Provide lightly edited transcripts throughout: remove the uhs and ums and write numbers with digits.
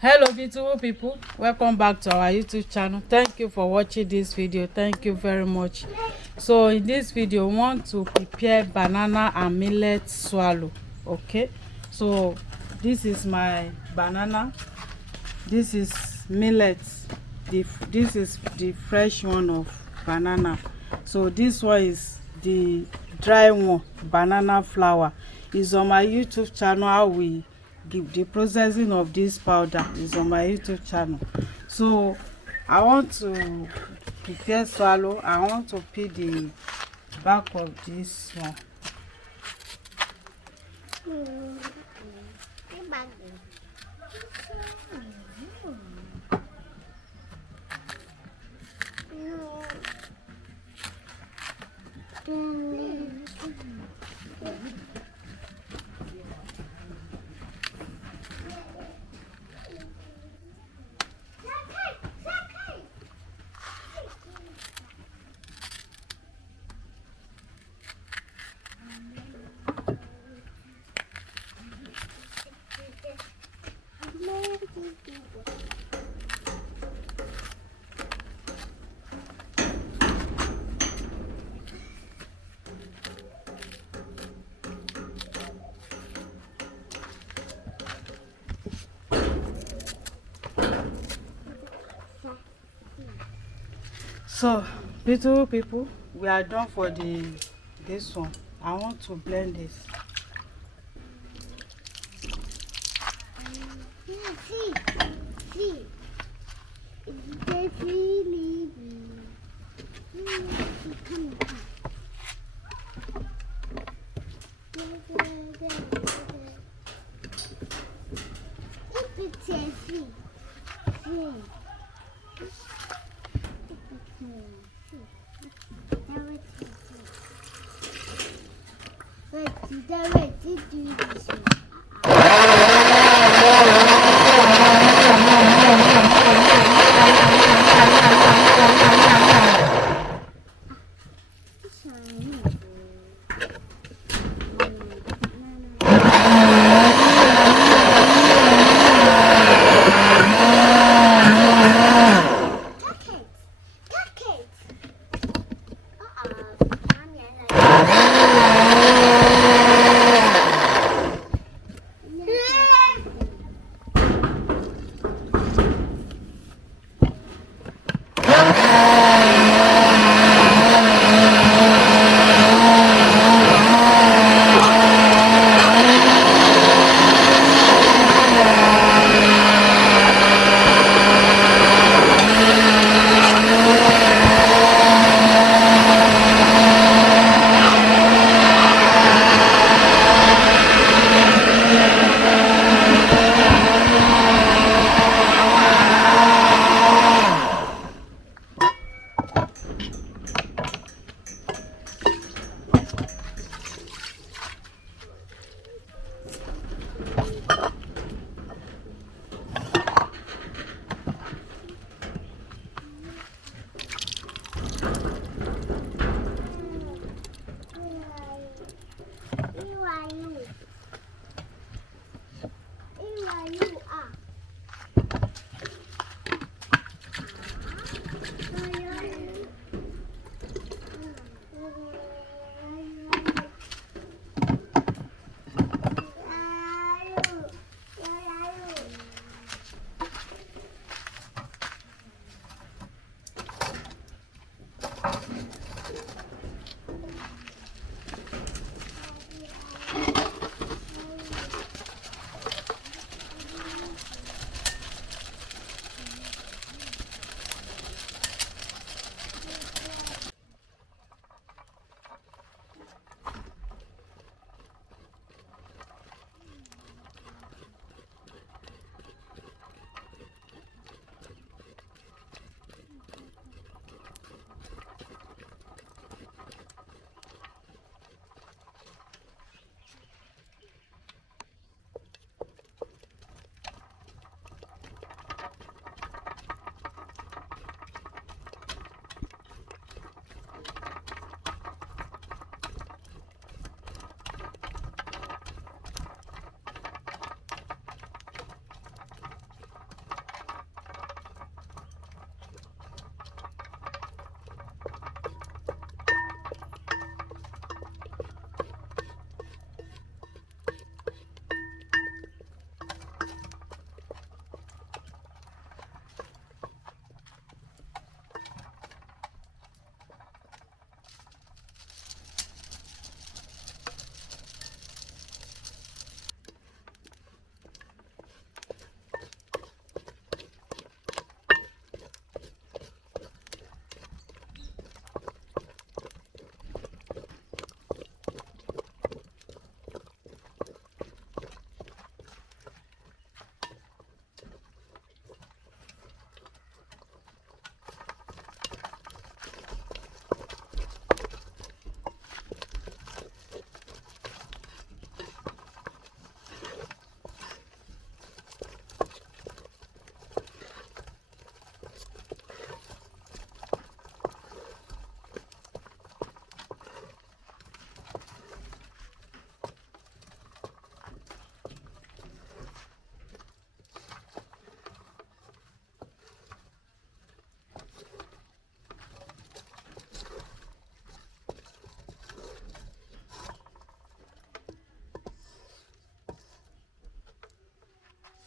Hello beautiful people, welcome back to our YouTube channel. Thank you for watching this video. Thank you very much. So in this video we want to prepare banana and millet swallow. Okay, so this is my banana, this is millet, this is the fresh one of banana. So this one is the dry one, banana flour. Is on my YouTube channel. How we give the processing of this powder is on my YouTube channel. So I want to prepare swallow. I want to peel the back of this one. So beautiful people, we are done for this one. I want to blend this.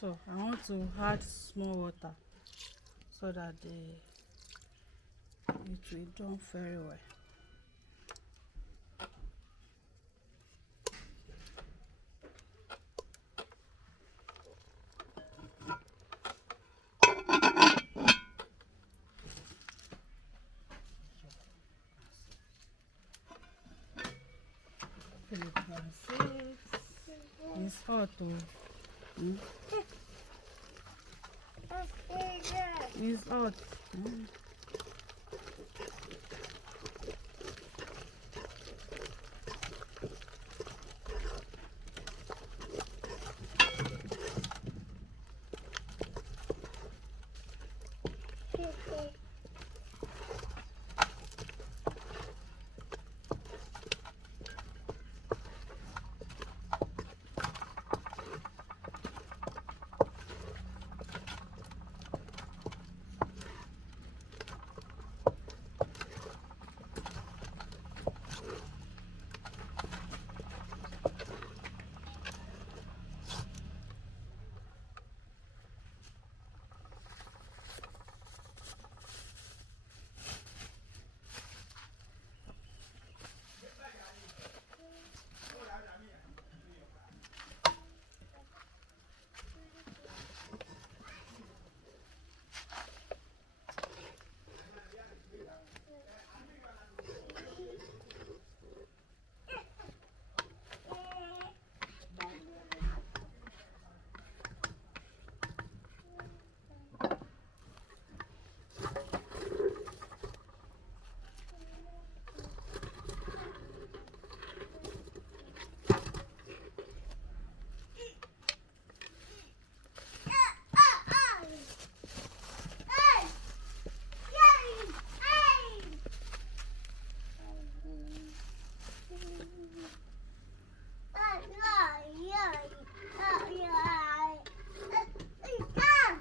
So I want to add small water so that it will done very well. It's hot too. It's hot.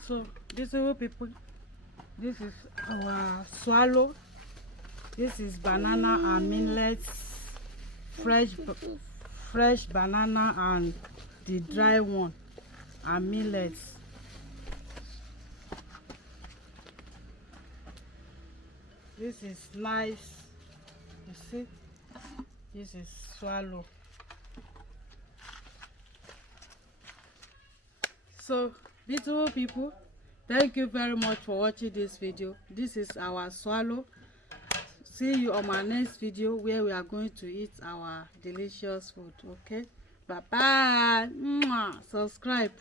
So this is people. This is our swallow. This is banana and millets, fresh banana and the dry one and millets. This is nice. You see, this is swallow. So beautiful people, thank you very much for watching this video. This is our swallow. See you on my next video where we are going to eat our delicious food. Okay, bye bye. Subscribe.